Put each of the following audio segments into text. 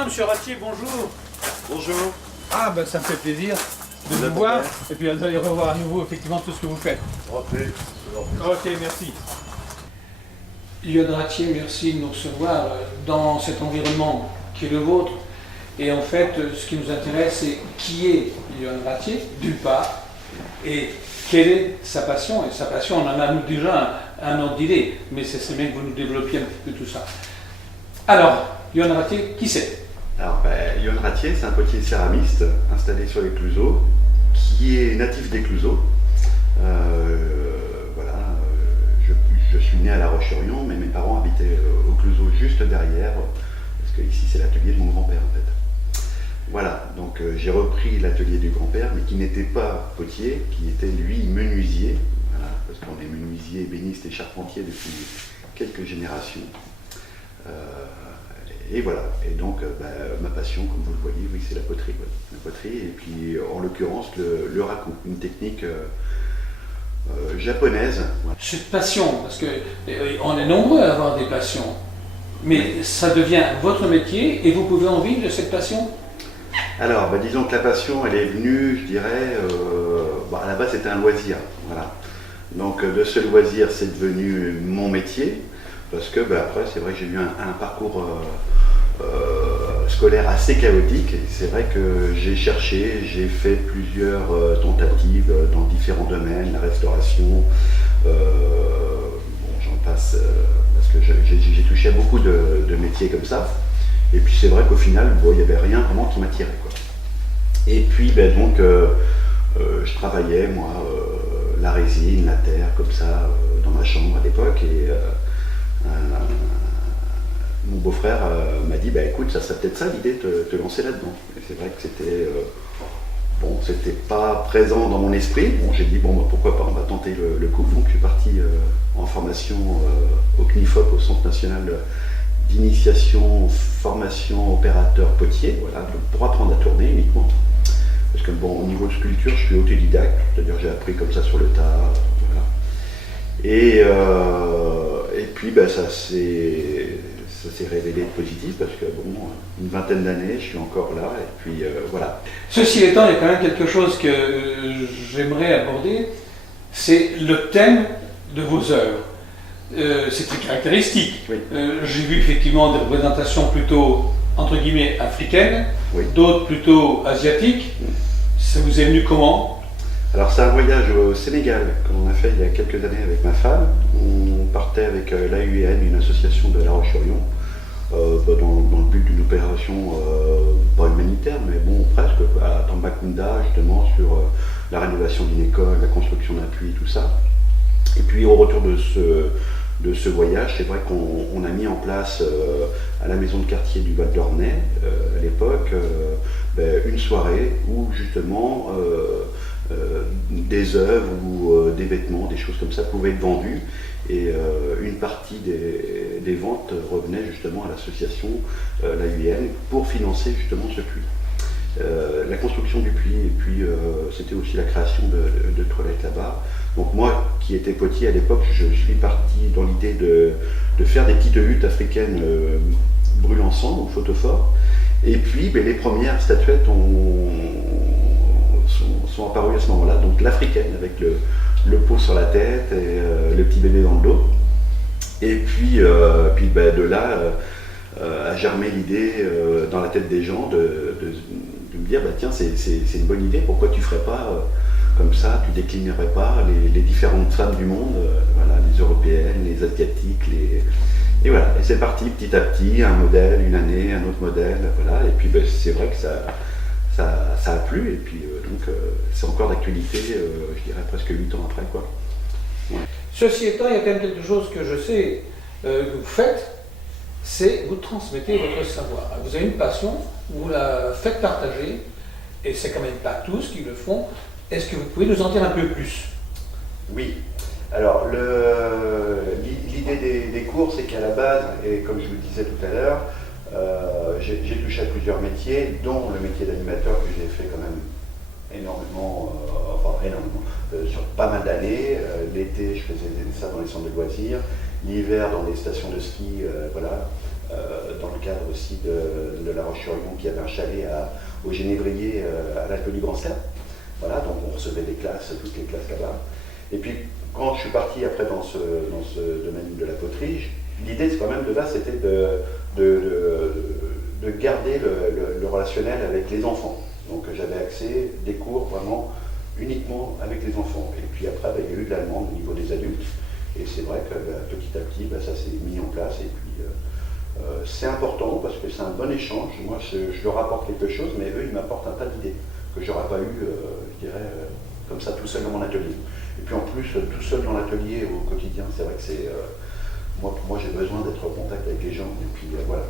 Ah, monsieur Ratier, bonjour. Bonjour. Ah, ben ça me fait plaisir de vous voir et puis d'aller revoir à nouveau effectivement tout ce que vous faites. Rentrez. Ok, merci. Lionel Ratier, merci de nous recevoir dans cet environnement qui est le vôtre. Et en fait, ce qui nous intéresse, c'est qui est Lionel Ratier, d'une part, et quelle est sa passion. Et sa passion, on en a nous déjà un ordre d'idée, mais c'est bien que vous nous développiez un petit peu tout ça. Alors, Lionel Ratier, qui c'est? Alors, Lionel Ratier, c'est un potier céramiste installé sur les Clouseaux, qui est natif des Clouseaux. Je suis né à La Roche-sur-Yon, mais mes parents habitaient au Clouseaux juste derrière, parce que ici c'est l'atelier de mon grand-père en fait. Voilà, donc j'ai repris l'atelier du grand-père, mais qui n'était pas potier, qui était lui menuisier, voilà, parce qu'on est menuisier, ébéniste et charpentier depuis quelques générations. Et voilà, et donc ma passion, comme vous le voyez, oui, c'est la poterie. Ouais. La poterie, et puis en l'occurrence le raku, une technique japonaise. Ouais. Cette passion, parce qu'on est nombreux à avoir des passions, mais ça devient votre métier et vous pouvez en vivre de cette passion? Alors, disons que la passion, elle est venue, je dirais, à la base c'était un loisir. Voilà. Donc de ce loisir, c'est devenu mon métier, parce que après, c'est vrai que j'ai eu un parcours scolaire assez chaotique. C'est vrai que j'ai cherché, j'ai fait plusieurs tentatives dans différents domaines, la restauration, j'en passe, parce que j'ai touché à beaucoup de métiers comme ça. Et puis c'est vrai qu'au final, il n'y avait rien vraiment qui m'attirait. Et puis je travaillais, moi, la résine, la terre, comme ça, dans ma chambre à l'époque. Et mon beau-frère m'a dit, écoute, ça serait peut-être ça l'idée de te lancer là-dedans. Et c'est vrai que c'était pas présent dans mon esprit. Bon, j'ai dit, pourquoi pas, on va tenter le coup. Donc je suis parti en formation au CNIFOP, au Centre National d'initiation, formation, opérateur potier, voilà, pour apprendre à tourner uniquement. Parce que au niveau de sculpture, je suis autodidacte, c'est-à-dire j'ai appris comme ça sur le tas, voilà. Et puis ça s'est révélé positif parce que une vingtaine d'années, je suis encore là et puis voilà. Ceci étant, il y a quand même quelque chose que j'aimerais aborder, c'est le thème de vos œuvres. C'est très caractéristique. Oui. J'ai vu effectivement des représentations plutôt, entre guillemets, africaines, oui. D'autres plutôt asiatiques. Ça vous est venu comment? Alors c'est un voyage au Sénégal qu'on a fait il y a quelques années avec ma femme. On partait avec l'AUN, une association de La Roche-sur-Yon, dans le but d'une opération, pas humanitaire, mais presque, à Tambacounda, justement, sur la rénovation d'une école, la construction d'un puits, tout ça. Et puis au retour de ce voyage, c'est vrai qu'on a mis en place à la maison de quartier du Val d'Ornay, à l'époque, une soirée où justement des œuvres ou des vêtements, des choses comme ça pouvaient être vendues. Et une partie des ventes revenait justement à l'association, l'AUN, pour financer justement ce puits. La construction du puits, et puis c'était aussi la création de toilettes là-bas. Donc moi, qui étais potier à l'époque, je suis parti dans l'idée de faire des petites huttes africaines brûlant sang, ou photophores. Et puis les premières statuettes sont apparues à ce moment-là, donc l'africaine avec le pot sur la tête et le petit bébé dans le dos. Et puis de là a germé l'idée dans la tête des gens de me dire tiens, c'est une bonne idée, pourquoi tu ferais pas comme ça, tu déclinerais pas les différentes femmes du monde, voilà, les européennes, les asiatiques, et voilà, et c'est parti petit à petit, un modèle, une année, un autre modèle, voilà, et puis c'est vrai que ça a plu, et puis c'est encore d'actualité, je dirais presque 8 ans après, quoi. Ouais. Ceci étant, il y a quand même quelque chose que je sais que vous faites, c'est vous transmettez votre savoir. Vous avez une passion, vous la faites partager, et c'est quand même pas tous qui le font. Est-ce que vous pouvez nous en dire un peu plus? Oui. Alors, l'idée des cours, c'est qu'à la base, et comme je vous disais tout à l'heure, j'ai touché à plusieurs métiers, dont le métier d'animateur que j'ai fait quand même énormément, sur pas mal d'années. L'été, je faisais ça dans les centres de loisirs, l'hiver dans les stations de ski, dans le cadre aussi de La Roche-sur-Yon qui avait un chalet au Génévrier à l'Alpe du Grand Cerf. Voilà, donc on recevait des classes, toutes les classes là-bas. Et puis quand je suis parti après dans ce domaine de la poterie, l'idée quand même de là c'était de garder le relationnel avec les enfants. Donc j'avais accès des cours vraiment uniquement avec les enfants. Et puis après, il y a eu de la demande au niveau des adultes. Et c'est vrai que petit à petit, ça s'est mis en place. Et puis c'est important parce que c'est un bon échange. Moi, je leur apporte quelque chose, mais eux, ils m'apportent un tas d'idées que je n'aurais pas eu, je dirais, comme ça tout seul dans mon atelier. Et puis en plus, tout seul dans l'atelier au quotidien, c'est vrai que c'est... Moi j'ai besoin d'être en contact avec les gens, et puis voilà,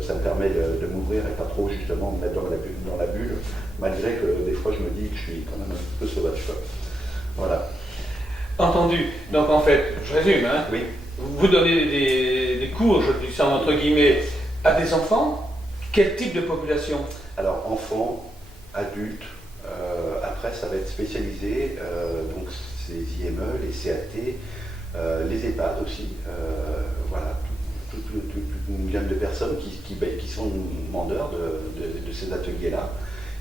ça me permet de m'ouvrir et pas trop justement me mettre dans la bulle, malgré que des fois je me dis que je suis quand même un peu sauvage, quoi. Voilà. Entendu. Donc en fait, je résume, hein. Oui. Vous donnez des cours, je dis ça entre guillemets, à des enfants. Quel type de population? Alors enfants, adultes, après ça va être spécialisé, donc ces IME, les CAT, les EHPAD aussi, voilà, toute une gamme de personnes qui sont demandeurs de ces ateliers-là.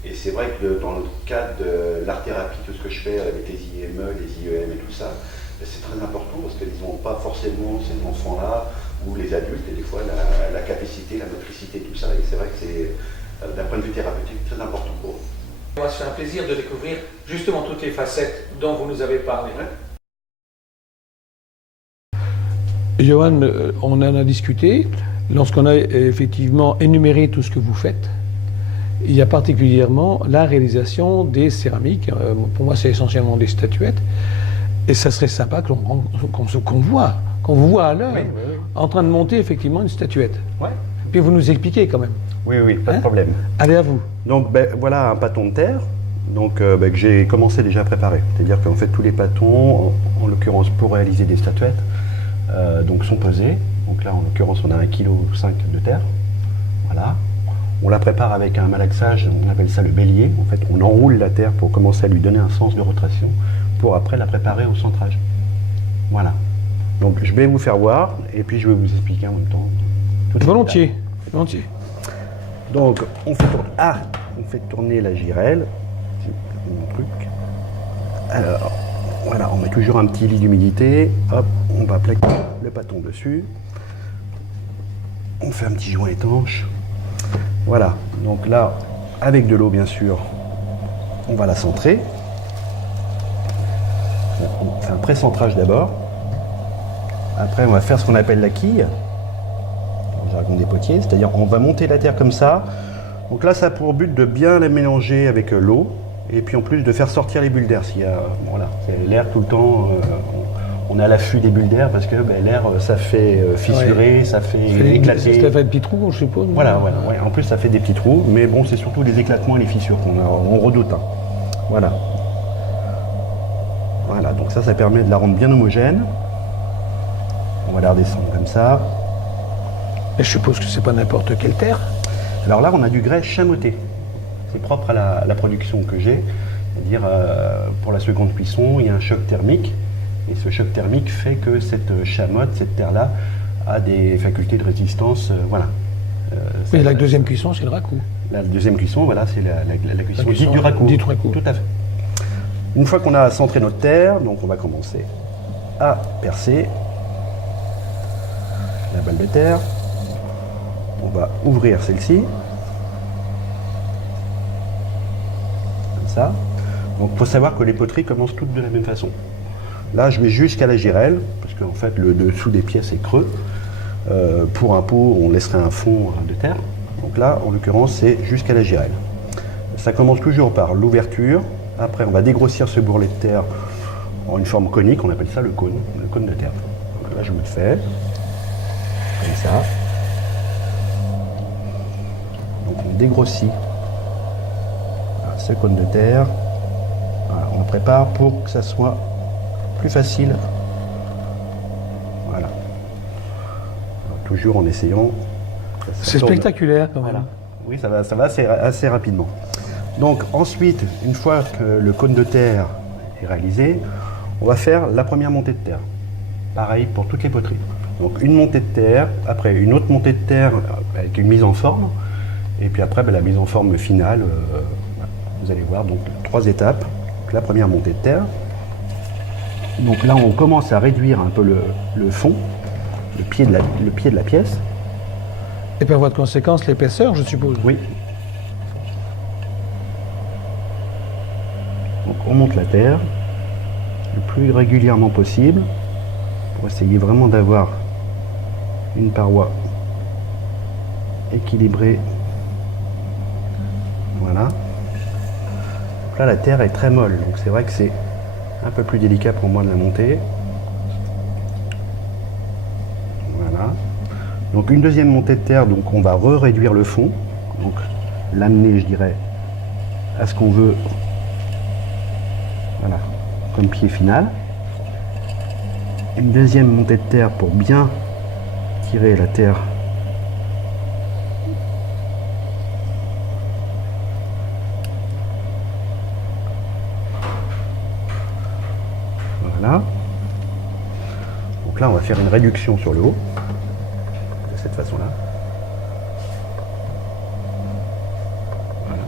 Et c'est vrai que dans le cadre de l'art-thérapie, tout ce que je fais avec les IME, les IEM et tout ça, c'est très important parce qu'ils n'ont pas forcément ces enfants-là ou les adultes, et des fois la capacité, la motricité, tout ça. Et c'est vrai que c'est, d'un point de vue thérapeutique, très important pour eux. On va se faire un plaisir de découvrir justement toutes les facettes dont vous nous avez parlé. Johan, on en a discuté. Lorsqu'on a effectivement énuméré tout ce que vous faites, il y a particulièrement la réalisation des céramiques. Pour moi, c'est essentiellement des statuettes. Et ça serait sympa qu'on vous voit à l'heure, en train de monter effectivement une statuette. Ouais. Puis vous nous expliquez quand même. Oui, pas de problème. Allez, à vous. Donc voilà un pâton de terre que j'ai commencé déjà à préparer. C'est-à-dire qu'en fait tous les pâtons, en l'occurrence pour réaliser des statuettes, sont pesés. Donc là en l'occurrence on a 1,5 kg de terre. Voilà. On la prépare avec un malaxage, on appelle ça le bélier. En fait on enroule la terre pour commencer à lui donner un sens de rotation, pour après la préparer au centrage. Voilà. Donc je vais vous faire voir et puis je vais vous expliquer en même temps. Volontiers. Donc on fait tourner la girelle. C'est mon truc. Alors voilà, on met toujours un petit lit d'humidité. Hop, on va plaquer le pâton dessus. On fait un petit joint étanche. Voilà, donc là, avec de l'eau bien sûr, on va la centrer. On fait un pré-centrage d'abord. Après, on va faire ce qu'on appelle la quille. Le jargon des potiers, c'est-à-dire on va monter la terre comme ça. Donc là, ça a pour but de bien la mélanger avec l'eau. Et puis en plus de faire sortir les bulles d'air. S'il y a l'air tout le temps, on est à l'affût des bulles d'air parce que l'air, ça fait fissurer, ça fait éclater. Ça fait des petits trous, je suppose. Voilà. En plus, ça fait des petits trous, mais bon, c'est surtout les éclatements et les fissures qu'on redoute. Hein. Voilà. Voilà, donc ça permet de la rendre bien homogène. On va la redescendre comme ça. Et je suppose que c'est pas n'importe quelle terre. Alors là, on a du grès chamoté. C'est propre à la production que j'ai. C'est-à-dire, pour la seconde cuisson, il y a un choc thermique. Et ce choc thermique fait que cette chamotte, cette terre-là, a des facultés de résistance. Voilà. Et la deuxième cuisson, c'est le racoup. La deuxième cuisson, voilà, c'est la cuisson dite du racoup. Dite racoup. Tout à fait. Une fois qu'on a centré notre terre, donc on va commencer à percer la balle de terre. On va ouvrir celle-ci. Comme ça. Donc il faut savoir que les poteries commencent toutes de la même façon. Là, je vais jusqu'à la girelle, parce qu'en fait, le dessous des pièces est creux. Pour un pot, on laisserait un fond de terre. Donc là, en l'occurrence, c'est jusqu'à la girelle. Ça commence toujours par l'ouverture. Après, on va dégrossir ce bourrelet de terre en une forme conique. On appelle ça le cône de terre. Donc là, je vous le fais. Comme ça. Donc on dégrossit ce cône de terre. Voilà, on le prépare pour que ça soit plus facile. Voilà. Alors, toujours en essayant. C'est spectaculaire quand même. Voilà. Oui, ça va assez rapidement. Donc ensuite, une fois que le cône de terre est réalisé, on va faire la première montée de terre. Pareil pour toutes les poteries. Donc une montée de terre, après une autre montée de terre avec une mise en forme, et puis après la mise en forme finale, vous allez voir, donc 3 étapes. Donc, la première montée de terre. Donc là on commence à réduire un peu le fond, le pied de la pièce. Et par voie de conséquence, l'épaisseur, je suppose. Oui. Donc on monte la terre le plus régulièrement possible pour essayer vraiment d'avoir une paroi équilibrée. Voilà. Donc là la terre est très molle, donc c'est vrai que c'est un peu plus délicat pour moi de la monter. Voilà. Donc une deuxième montée de terre, donc on va réduire le fond, donc l'amener, je dirais, à ce qu'on veut, voilà, comme pied final. Une deuxième montée de terre pour bien tirer la terre voilà. Donc là on va faire une réduction sur le haut de cette façon là. Voilà.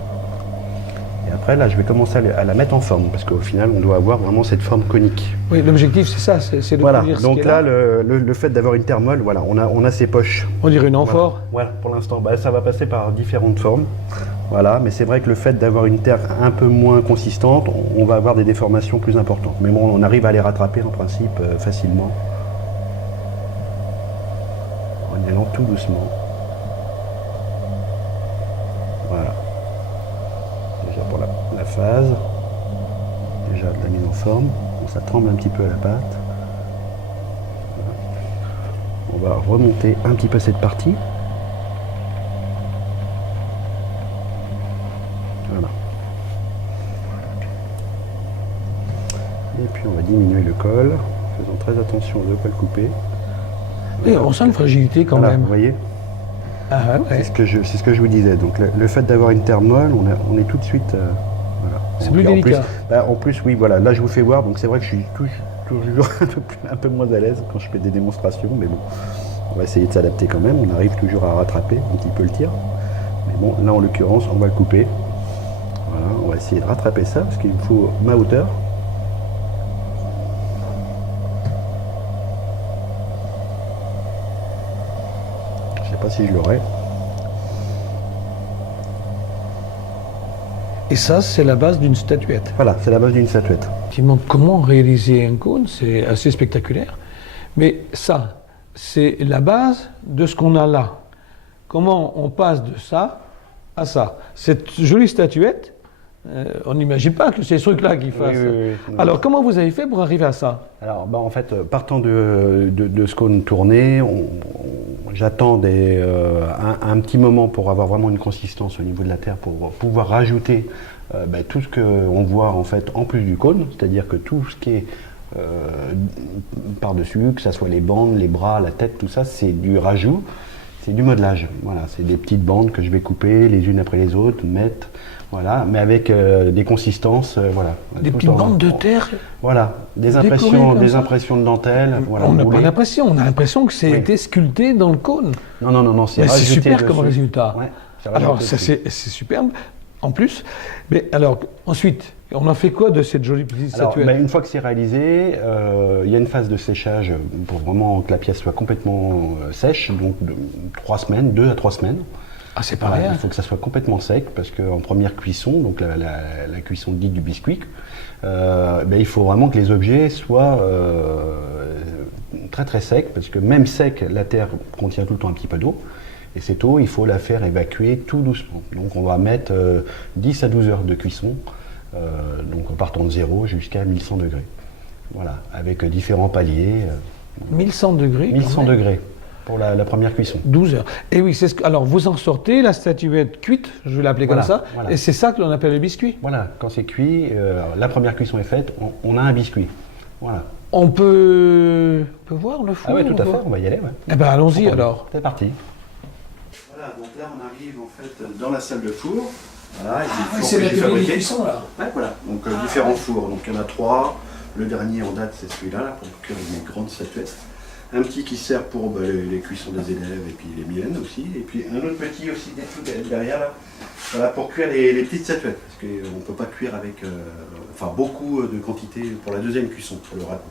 Et après là je vais commencer à la mettre en forme parce qu'au final on doit avoir vraiment cette forme conique. Oui, l'objectif c'est ça, c'est de Voilà, couvrir ce donc qui est là le fait d'avoir une terre molle, voilà, on a ces poches. On dirait une amphore. Voilà, pour l'instant, ça va passer par différentes formes. Voilà, mais c'est vrai que le fait d'avoir une terre un peu moins consistante, on va avoir des déformations plus importantes. Mais bon, on arrive à les rattraper en principe facilement. En y allant tout doucement. Voilà. Déjà pour la phase. Déjà de la mise en forme. Bon, ça tremble un petit peu à la pâte. Voilà. On va remonter un petit peu cette partie. Voilà. Et puis on va diminuer le col, en faisant très attention de ne pas le couper. Et on sent une fragilité quand Voilà, même. vous voyez, Ah, ouais. c'est ce que je vous disais. Donc le fait d'avoir une terre molle, on est tout de suite. Voilà. C'est Donc, plus en délicat. En plus, oui, voilà. Là, je vous fais voir. Donc c'est vrai que je suis toujours un peu moins à l'aise quand je fais des démonstrations, mais bon, on va essayer de s'adapter quand même. On arrive toujours à rattraper un petit peu le tir. Mais bon, là en l'occurrence, on va le couper. Voilà, on va essayer de rattraper ça parce qu'il me faut ma hauteur. Je sais pas si je l'aurai. Et ça, c'est la base d'une statuette. Voilà, c'est la base d'une statuette. Effectivement, comment réaliser un cône, c'est assez spectaculaire. Mais ça, c'est la base de ce qu'on a là. Comment on passe de ça à ça. Cette jolie statuette, on n'imagine pas que c'est ce truc-là qui fasse. Oui. Alors, comment vous avez fait pour arriver à ça? Alors, en fait, partant de ce cône tourné, j'attends un petit moment pour avoir vraiment une consistance au niveau de la terre, pour pouvoir rajouter tout ce qu'on voit en fait en plus du cône, c'est-à-dire que tout ce qui est par-dessus, que ce soit les bandes, les bras, la tête, tout ça, c'est du rajout, c'est du modelage. Voilà, c'est des petites bandes que je vais couper les unes après les autres, mettre, voilà, mais avec des consistances, voilà. Des petites bandes de terre. Voilà, des Décorées impressions de dentelle. Voilà, On n'a pas roulées. l'impression, on a l'impression que c'est été sculpté dans le cône. Non, c'est Mais c'est rajouté super dessus. comme résultat. Ouais, c'est Alors, rajouté ça, dessus. c'est superbe, en plus. Mais alors, ensuite, on en fait quoi de cette jolie petite Alors, statuette? une fois que c'est réalisé, il y a une phase de séchage pour vraiment que la pièce soit complètement sèche, donc de 3 semaines, 2 à 3 semaines. Ah, c'est pas Voilà, rien. il faut que ça soit complètement sec parce qu'en première cuisson, donc la cuisson dite du biscuit, il faut vraiment que les objets soient très très secs parce que même sec, la terre contient tout le temps un petit peu d'eau. Et cette eau, il faut la faire évacuer tout doucement. Donc on va mettre 10 à 12 heures de cuisson, donc en partant de 0 jusqu'à 1100 degrés. Voilà, avec différents paliers. 1100 degrés. 1100 quand même. degrés pour la première cuisson. 12 heures. Et oui, c'est ce que... Alors, vous en sortez la statuette cuite, je vais l'appeler Voilà, comme ça, voilà. et c'est ça que l'on appelle le biscuit. Voilà, quand c'est cuit, la première cuisson est faite, on a un biscuit. Voilà. On peut voir le four? Ah oui, tout à ou fait, pas on va y aller. Ouais. Eh bien, allons-y alors. C'est parti. Voilà, donc là on arrive en fait dans la salle de four. Voilà, c'est l'atelier de cuisson là. Ouais, voilà, donc différents fours. Donc il y en a 3. Le dernier en date c'est celui-là là, pour cuire mes grandes statuettes. Un petit qui sert pour les cuissons des élèves et puis les miennes aussi. Et puis un autre petit aussi derrière là, voilà, pour cuire les petites statuettes. Parce qu'on ne peut pas cuire avec beaucoup de quantité pour la deuxième cuisson, pour le ragoût.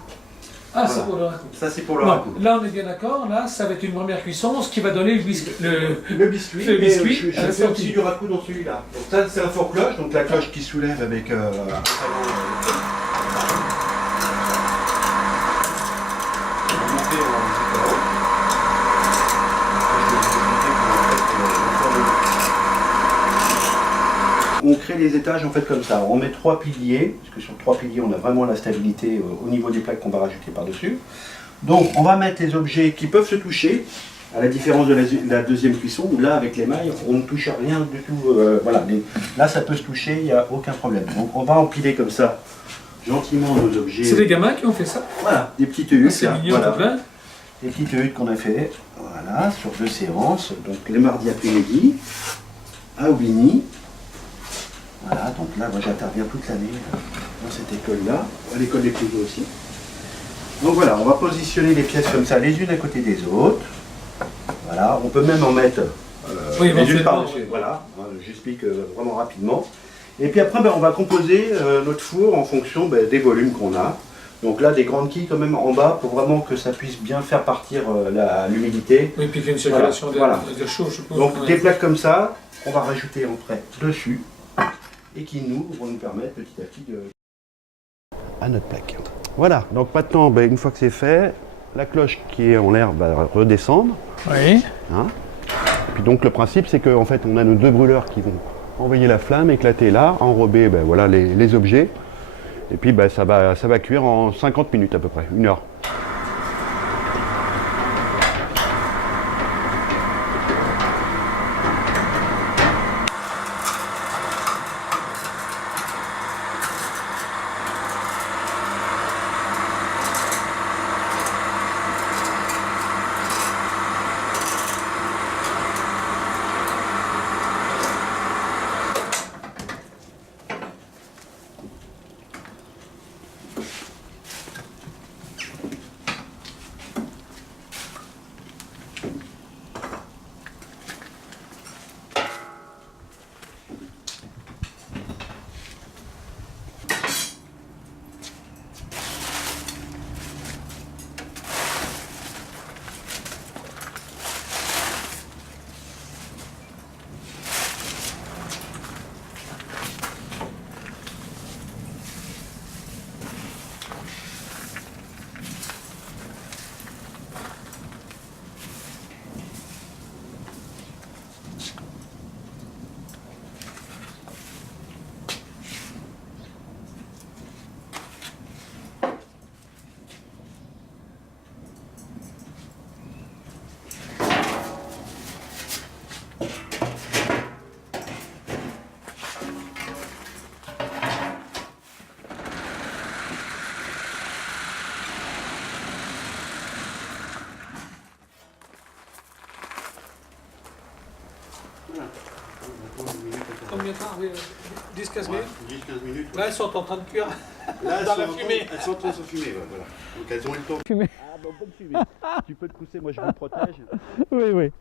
Ah, Voilà. c'est pour le ragoût. Ça c'est pour le Bon, ragoût. là, on est bien d'accord. Là, ça va être une première cuisson, ce qui va donner le biscuit. Le biscuit, Le biscuit, je à la fais sortie. aussi du ragoût dans celui-là. Donc ça c'est un fort cloche, donc la cloche qui soulève avec un talon. On crée les étages en fait comme ça. On met 3 piliers, parce que sur 3 piliers on a vraiment la stabilité au niveau des plaques qu'on va rajouter par-dessus. Donc on va mettre les objets qui peuvent se toucher, à la différence de la deuxième cuisson, où là avec les mailles on ne touche rien du tout. Voilà. Là ça peut se toucher, il n'y a aucun problème. Donc on va empiler comme ça gentiment nos objets. C'est des gamins qui ont fait ça. Voilà, des petites huttes. C'est là, mignon, voilà. tout plein. Des petites huttes qu'on a fait, voilà, sur 2 séances. Donc les mardis après-midi, à Aubigny. Voilà, donc là, moi j'interviens toute l'année dans cette école-là, à l'école des Clouseaux aussi. Donc voilà, on va positionner les pièces comme ça, les unes à côté des autres. Voilà, on peut même en mettre Oui, les unes éventuellement, par-dessus. oui. Voilà, j'explique vraiment rapidement. Et puis après, on va composer notre four en fonction des volumes qu'on a. Donc là, des grandes quilles quand même en bas pour vraiment que ça puisse bien faire partir l'humidité. Oui, puis qu'il y ait une circulation Voilà. de chaud, je suppose. Donc Ouais. des plaques comme ça, on va rajouter après dessus et qui vont nous permettre petit à petit de... à notre plaque. Voilà, donc maintenant, une fois que c'est fait, la cloche qui est en l'air va redescendre. Oui. Hein. Et puis donc le principe c'est qu'en fait on a nos 2 brûleurs qui vont envoyer la flamme, éclater là, enrober voilà, les objets. Et puis ça va cuire en 50 minutes à peu près, 1 heure. Combien de temps? 10-15 minutes. 10-15 minutes. Là, elles sont en train de cuire Là, dans la fumée. Elles sont en train de se fumer, voilà. Donc elles ont eu le temps. Fumer. Ah on peut me fumer. Tu peux te pousser, moi je vous protège. Oui, oui.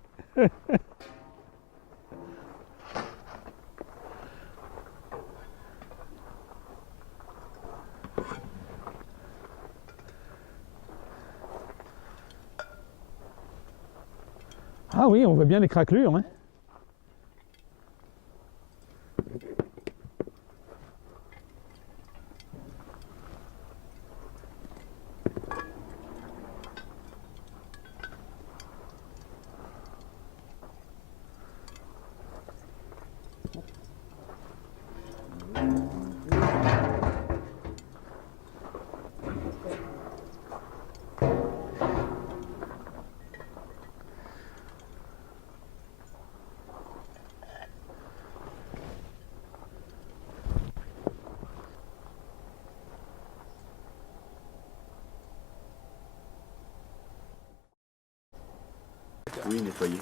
Ah oui, on voit bien les craquelures. Hein. Oui, nettoyer.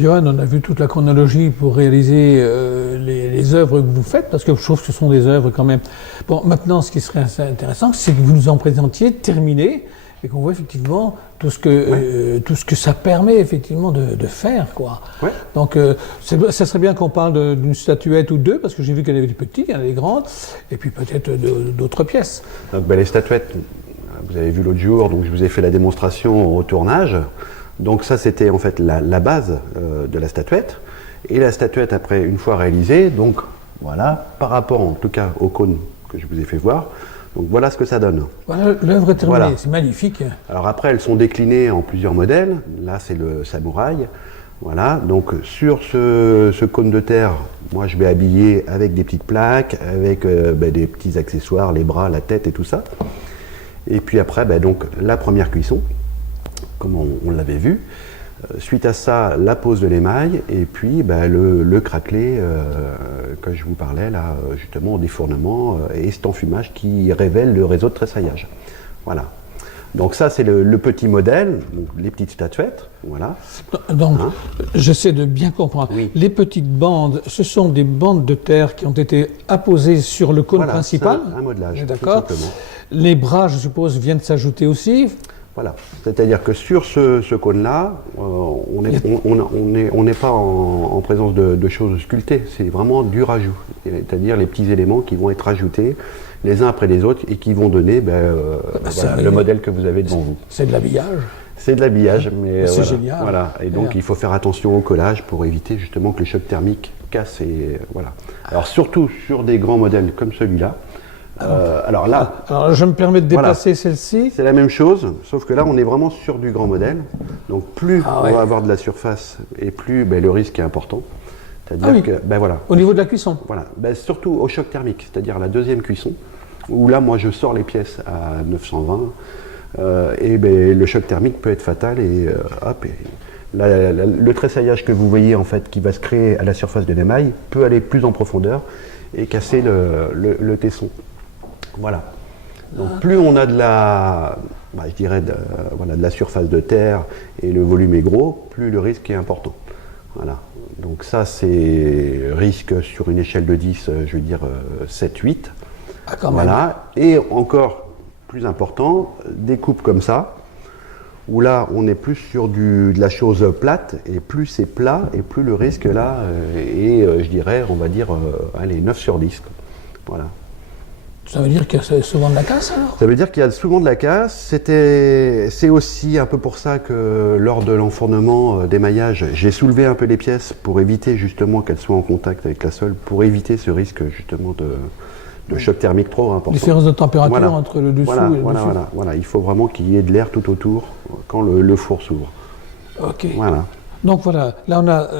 Johan, on a vu toute la chronologie pour réaliser les œuvres que vous faites, parce que je trouve que ce sont des œuvres quand même. Bon, maintenant, ce qui serait assez intéressant, c'est que vous nous en présentiez terminées et qu'on voit effectivement tout ce que ça permet effectivement de faire, quoi. Ouais. Donc, ça serait bien qu'on parle d'une statuette ou deux, parce que j'ai vu qu'il y en avait des petites, il y en a des grandes, et puis peut-être d'autres pièces. Donc, les statuettes, vous avez vu l'autre jour, donc je vous ai fait la démonstration au tournage. Donc ça, c'était en fait la base de la statuette. Et la statuette, après, une fois réalisée, donc voilà, par rapport en tout cas au cône que je vous ai fait voir, donc voilà ce que ça donne. Voilà, l'œuvre est terminée, Voilà. c'est magnifique. Alors après, elles sont déclinées en plusieurs modèles. Là, c'est le samouraï. Voilà, donc sur ce cône de terre, moi je vais habiller avec des petites plaques, avec des petits accessoires, les bras, la tête et tout ça. Et puis après, donc la première cuisson, comme on l'avait vu. Suite à ça, la pose de l'émail et puis le craquelé que je vous parlais là, justement, au défournement et cet enfumage qui révèle le réseau de tressaillage. Voilà. Donc ça, c'est le petit modèle, donc les petites statuettes, voilà. Donc, j'essaie de bien comprendre. Oui. Les petites bandes, ce sont des bandes de terre qui ont été apposées sur le cône Voilà, principal. c'est un modelage, D'accord. tout simplement. Les bras, je suppose, viennent s'ajouter aussi. Voilà, c'est-à-dire que sur ce cône-là, on n'est pas en présence de choses sculptées, c'est vraiment du rajout, c'est-à-dire les petits éléments qui vont être ajoutés les uns après les autres et qui vont donner le modèle que vous avez devant vous. C'est de l'habillage. C'est de l'habillage, mais C'est voilà, génial. voilà. Et donc il faut faire attention au collage pour éviter justement que le choc thermique casse et voilà. Alors surtout sur des grands modèles comme celui-là. Alors là, Alors, je me permets de déplacer celle-ci. c'est la même chose, sauf que là, on est vraiment sur du grand modèle. Donc, plus on va avoir de la surface et plus le risque est important. C'est-à-dire que, voilà. Au niveau de la cuisson. Voilà. Surtout au choc thermique, c'est-à-dire la deuxième cuisson, où là, moi, je sors les pièces à 920. Et le choc thermique peut être fatal et le tressaillage que vous voyez, en fait, qui va se créer à la surface de l'émail, peut aller plus en profondeur et casser le tesson. Voilà. Donc plus on a de la, de la surface de terre et le volume est gros, plus le risque est important. Voilà. Donc ça c'est risque sur une échelle de 10, je veux dire 7-8. Ah, quand même. Voilà. Et encore plus important, des coupes comme ça, où là on est plus sur de la chose plate, et plus c'est plat, et plus le risque là est, je dirais, on va dire, 9 sur 10. Voilà. Ça veut dire qu'il y a souvent de la casse alors? Ça veut dire qu'il y a souvent de la casse. C'est aussi un peu pour ça que lors de l'enfournement d'émaillage, j'ai soulevé un peu les pièces pour éviter justement qu'elles soient en contact avec la sole, pour éviter ce risque justement de choc thermique trop important. Différence de température entre le dessous et le dessus. Voilà. Il faut vraiment qu'il y ait de l'air tout autour quand le four s'ouvre. Ok. Voilà. Donc voilà, là on a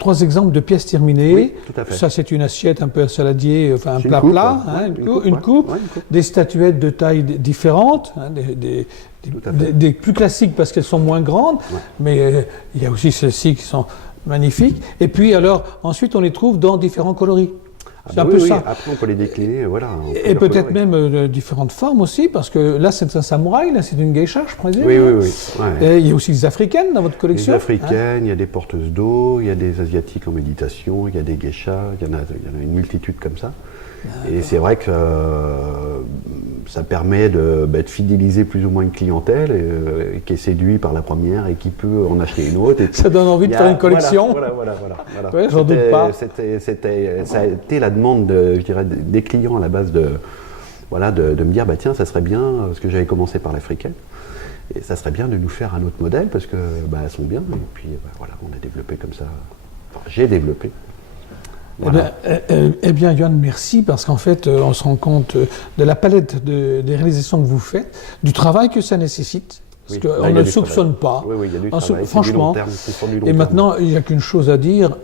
3 exemples de pièces terminées. Oui, tout à fait. Ça c'est une assiette un peu un saladier, enfin un C'est plat une coupe, plat, ouais. une coupe, Ouais, une coupe. des statuettes de tailles différentes, des plus classiques parce qu'elles sont moins grandes, mais il y a aussi celles-ci qui sont magnifiques. Et puis alors ensuite on les trouve dans différents coloris. C'est un peu ça. Après, on peut les décliner, voilà. Et peut-être même de différentes formes aussi, parce que là c'est un samouraï, là c'est une geisha, je présume. Oui. Ouais. Et il y a aussi des africaines dans votre collection. Des africaines, il y a des porteuses d'eau, il y a des asiatiques en méditation, il y a des geishas, il y en a une multitude comme ça. Et c'est vrai que ça permet de fidéliser plus ou moins une clientèle qui est séduite par la première et qui peut en acheter une autre. Et ça donne envie de faire une collection. Voilà. Ouais, j'en doute pas. Ça a été la demande, je dirais, des clients à la base de me dire, tiens, ça serait bien, parce que j'avais commencé par l'africaine, et ça serait bien de nous faire un autre modèle, parce que elles sont bien, et puis on a développé comme ça. Enfin, j'ai développé. Voilà. Eh bien, Johan, merci, parce qu'en fait, on se rend compte de la palette des réalisations que vous faites, du travail que ça nécessite, parce qu'on ne le soupçonne pas. Oui, il y a du travail. Franchement. Et maintenant, il n'y a qu'une chose à dire,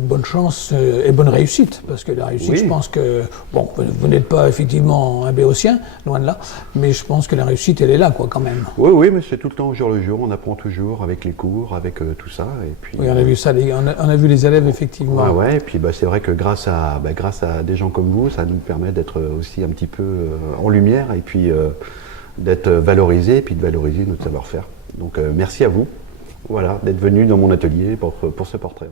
bonne chance et bonne réussite, parce que la réussite, je pense que, bon, vous n'êtes pas effectivement un béotien, loin de là, mais je pense que la réussite, elle est là, quoi, quand même. Oui, mais c'est tout le temps au jour le jour, on apprend toujours avec les cours, avec tout ça. Et puis, oui, on a vu ça, on a vu les élèves, effectivement. Et puis c'est vrai que grâce à des gens comme vous, ça nous permet d'être aussi un petit peu en lumière, et puis d'être valorisé et puis de valoriser notre savoir-faire. Donc merci à vous. voilà, d'être venu dans mon atelier pour ce portrait.